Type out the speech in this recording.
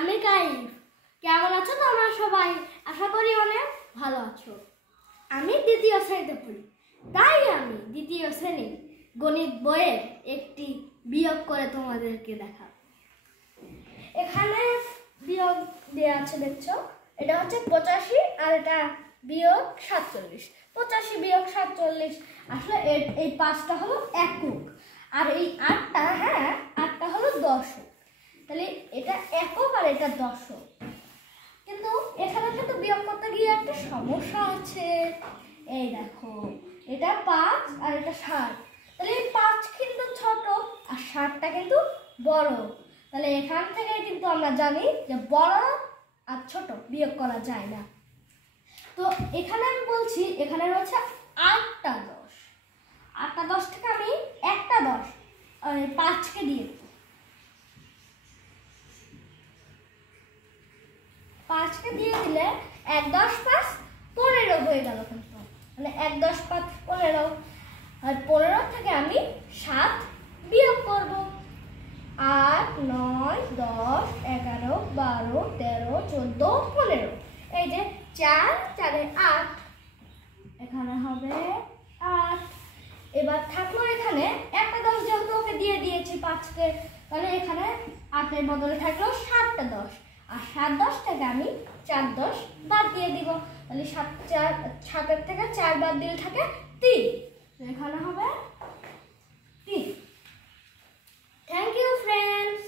আমি কাইফ। কেমন আছো তোমরা সবাই? আশা করি অনেক ভালো আছো। আমি দ্বিতীয় শ্রেণীতে পড়ি, তাই আমি দ্বিতীয় শ্রেণীর গণিত বইয়ের একটি বিয়োগ করে তোমাদেরকে দেখাবো। এখানে বিয়োগ দেওয়া আছে, দেখছো? এটা হচ্ছে 85 আর এটা বিয়োগ 47। 85 বিয়োগ 47, আসলে এই 5টা হলো একক আর এই 8টা, হ্যাঁ 8টা হলো দশক। তাহলে এটা একক আর এটা দশক। কিন্তু এখানে কিন্তু বিয়োগ করতে গিয়ে একটা সমস্যা আছে। এই দেখো, এটা 5 আর এটা 7। তাহলে এই 5 কিন্তু ছোট আর 7টা কিন্তু বড়। তাহলে এখান থেকে কিন্তু আমরা জানি যে বড় আর ছোট বিয়োগ করা যায় না। তো এখানে আমি বলছি, এখানে রয়েছে 8টা 10। 8টা 10 থেকে আমি একটা 10 5কে দিয়ে দেব। 5কে দিয়ে দিলে 1 10 5 15 হয়ে গেল। কিন্তু মানে 1 10 5 15, আর 15 থেকে আমি 7 বিয়োগ করব। 8 9 10 11 12 13 14 15। এই যে 4 4 8, এখানে হবে 8। এবার থাকলো এখানে একটা 10, যেহেতু ওকে দিয়ে দিয়েছি 5কে, তাহলে এখানে 8-এর বদলে থাকলো 7টা 10। আর 7 10 থেকে আমি 4 10 বাদ দিয়ে দিব। তাহলে 7-এর থেকে 4 বাদ দিলে থাকে 3। এখানে হবে 3। Thank you friends.